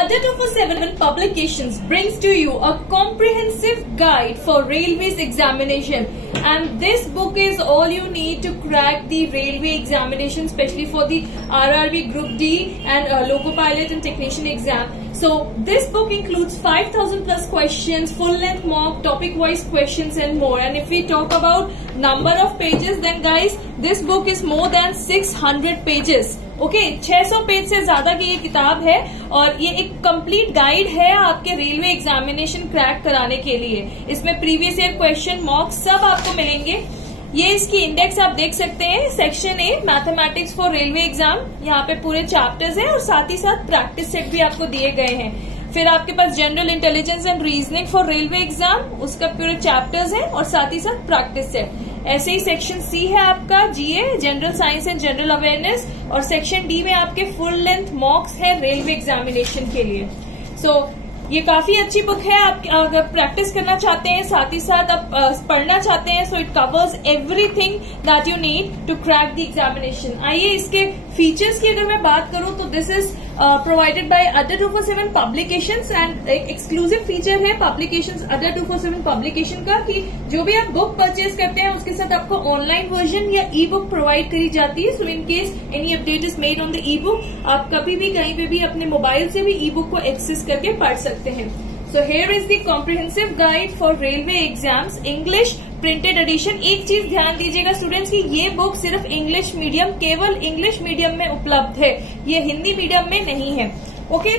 Adda 247 Publications brings to you a comprehensive guide for railways examination, and this book is all you need to crack the railway examination, especially for the RRB Group D and Loco Pilot and Technician exam. So this book includes 5,000 plus questions, full length mock, topic wise questions and more. And if we talk about number of pages, then guys, this book is more than 600 pages. Okay 600 page से ज्यादा की ये किताब है और ये एक complete guide है आपके रेलवे एग्जामिनेशन क्रैक कराने के लिए। इसमें प्रीवियस ईयर क्वेश्चन मॉक सब आपको मिलेंगे। ये इसकी इंडेक्स आप देख सकते हैं। Section A mathematics for railway exam, यहाँ पे पूरे चैप्टर्स हैं और साथ ही साथ प्रैक्टिस सेट भी आपको दिए गए हैं। फिर आपके पास general intelligence and reasoning for railway exam, उसका पूरे चैप्टर्स हैं और साथ ही साथ प्रैक्टिस सेट। ऐसे ही सेक्शन सी है आपका GA, general science and general awareness, और सेक्शन डी में आपके फुल लेंथ मॉक्स है रेलवे एग्जामिनेशन के लिए। ये काफी अच्छी बुक है। आप अगर प्रैक्टिस करना चाहते हैं, साथ ही साथ आप पढ़ना चाहते हैं, so it covers everything that you need to crack the examination. आइए इसके फीचर्स की अगर मैं बात करूं तो दिस इज प्रोवाइडेड बाय अड्डा 247 पब्लिकेशंस, एंड एक एक्सक्लूसिव फीचर है पब्लिकेशंस अड्डा 247 पब्लिकेशन का कि जो भी आप बुक परचेज करते हैं उसके साथ आपको ऑनलाइन वर्जन या ई बुक प्रोवाइड करी जाती है। So in case any update is made on the e book, आप कभी भी कहीं पे भी अपने मोबाइल से भी ई बुक को एक्सेस करके पढ़ सकते हैं। So here is the comprehensive guide for railway exams English printed edition. एक चीज ध्यान दीजिएगा स्टूडेंट्स की ये बुक सिर्फ इंग्लिश मीडियम, केवल इंग्लिश मीडियम में उपलब्ध है, ये हिंदी मीडियम में नहीं है। ओके,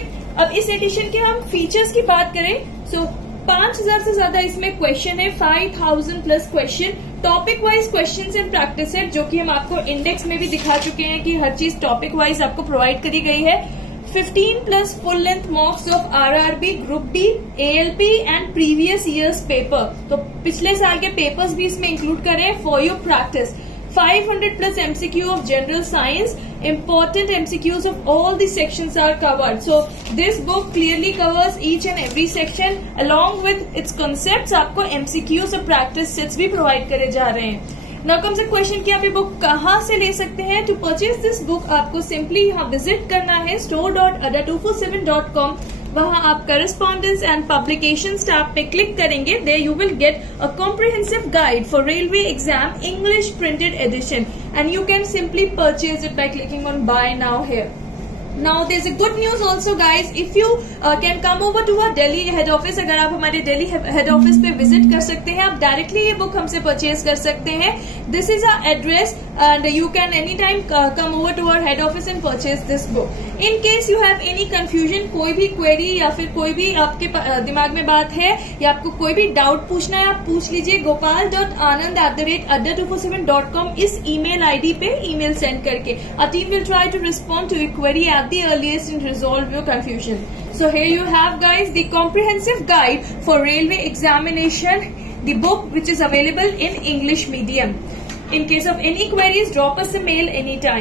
अब इस एडिशन के हम फीचर्स की बात करें, सो 5000 से ज्यादा इसमें क्वेश्चन है, 5000 plus question, topic wise question and practice set, जो कि हम आपको इंडेक्स में भी दिखा चुके हैं कि हर चीज टॉपिक वाइज आपको प्रोवाइड करी गई है। 15 plus full length मॉक्स of RRB group D, ALP and previous years paper, तो पिछले साल के पेपर्स भी इसमें इंक्लूड करें for your practice. 500 plus MCQ of general science, important MCQs of all the sections are covered. So this book clearly covers each and every section along with its concepts. आपको MCQs और practice sets भी provide करे जा रहे हैं। Now comes the question कि आप ये बुक कहाँ से ले सकते हैं। To purchase this book आपको simply यहाँ विजिट करना है store.adda247.com। वहां आप करस्पॉन्डेंस एंड पब्लिकेशंस टैब पे क्लिक करेंगे। There you will get a comprehensive guide for railway exam English printed edition, and you can simply purchase it by clicking on buy now here. Now there's a good news also guys, if you can come over to our Delhi head office, अगर आप हमारे Delhi head office पे visit कर सकते हैं, आप directly ये book हमसे purchase कर सकते हैं। This is our address and you can anytime come over to our head office and purchase this book. In case you have any confusion, कोई भी query या फिर कोई भी आपके दिमाग में बात है या आपको कोई भी डाउट पूछना है, आप पूछ लीजिए gopal.anand@adda247.com इस email ID पे email send करके। Our team will try to respond to your query at the earliest and resolve your confusion. So here you have guys the comprehensive guide for railway examination, the book which is available in English medium. In case of any queries, drop us a mail anytime.